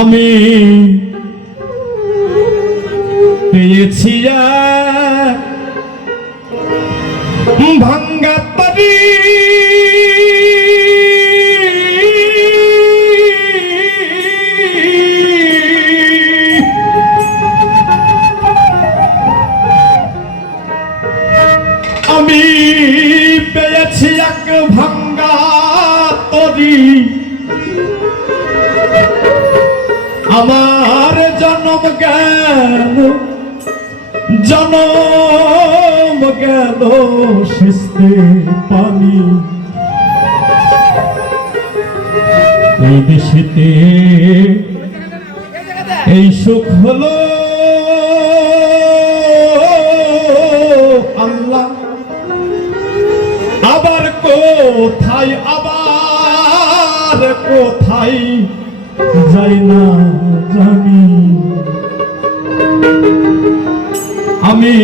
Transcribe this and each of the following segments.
আমি পেয়েছি ভাঙ্গা তরি আমি পেয়েছি এক ভাঙ্গা তরি আমার জন্ম গেল শিস্তে পানি এই দেশেতে এই সুখ হলো আল্লাহ আবার কোথায় যাই না জানি আমি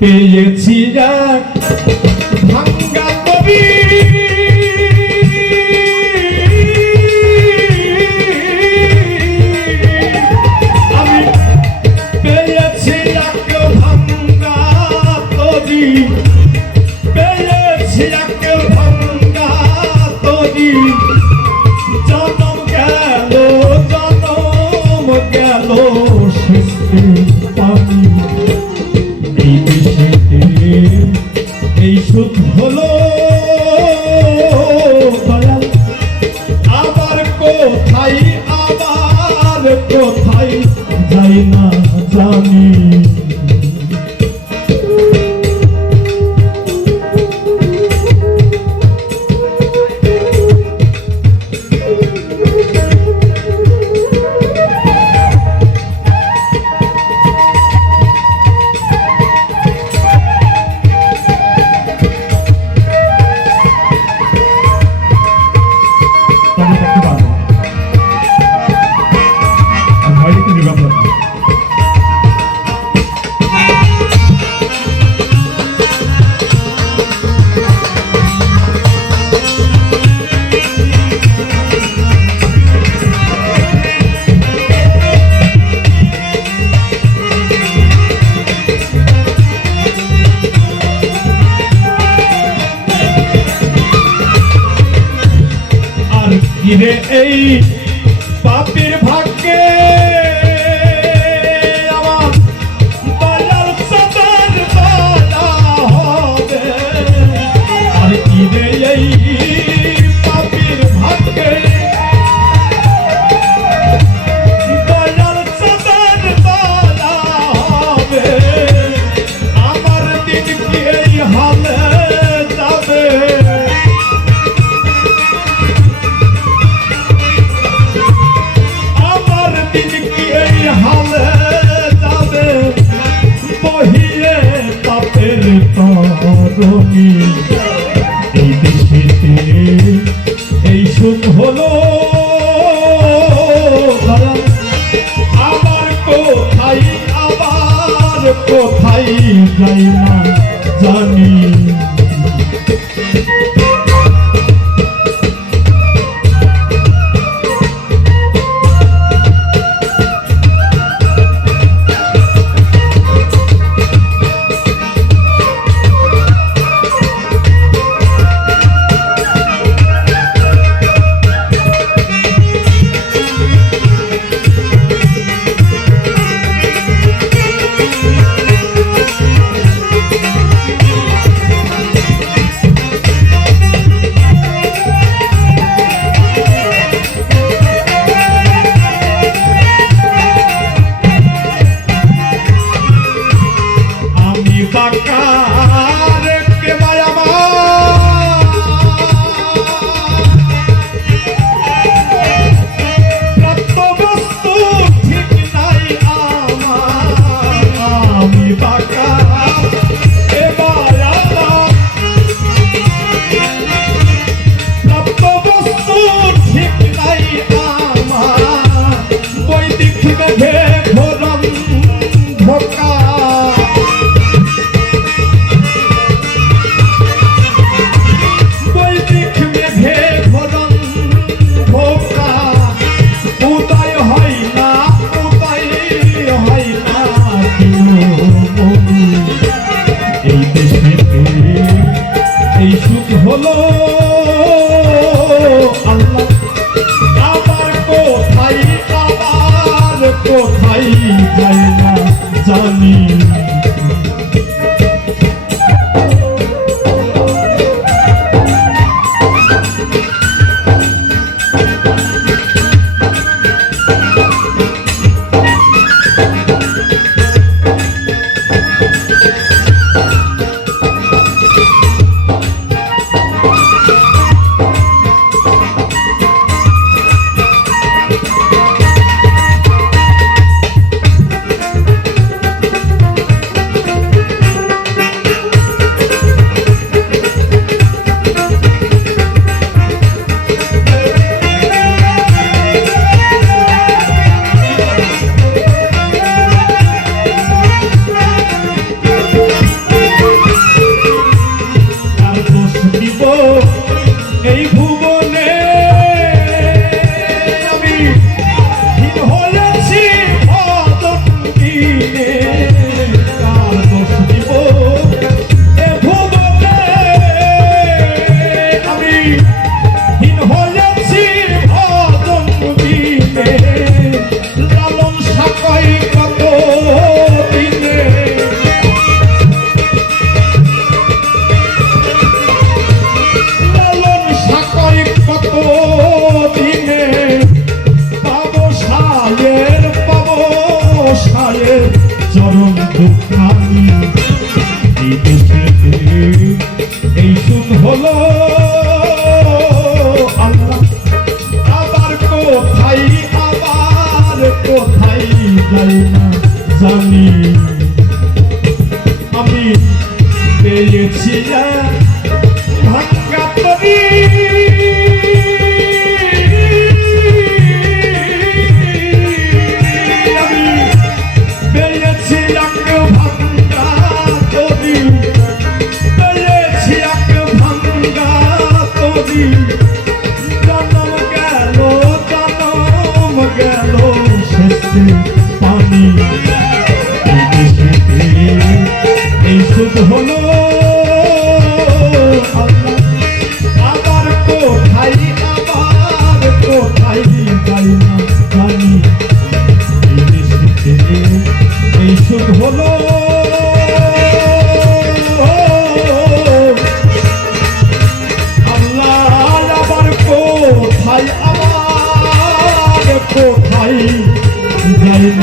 পেয়েছি এক ভাঙ্গা তরি আমি পেয়েছি এক ভাঙ্গা তরি পেয়েছি এক ভাঙ্গা তরি জনম গেল শিস্তে পানি এই দেশেতে এই সুখ হলো দয়াল আবার কোথায় যাই না জানি রে এই পাপীর ভাগ্যে আমার দয়াল সদার দয়া হবে আর কি রে এই পাপীর ভাগ্যে দয়াল সদার দয়া হবে আমার দিন কি এই হালে যাবে এই দেশেতে এই সুখ হলো আবার কোথায় যাই না জানি যাই না জানি এই ভুবনে আমি হীন হয়েছি অদম্বিনে কার দোষ দিব এ ভুবনে আমি হীন হয়েছি অদম্বিনে লালন সাকই কত দিনে চরম দুঃখানি এই দেশেতে এই সুখ হলো আল্লাহ আবার কোথায় যাই না জানি আমি পেয়েছি ভাঙ্গা তরি পানি এই সুখ হলো আবার কোথায় যাই না জানি এই সুখ হলো আল্লাহ আবার কোথায় যাই না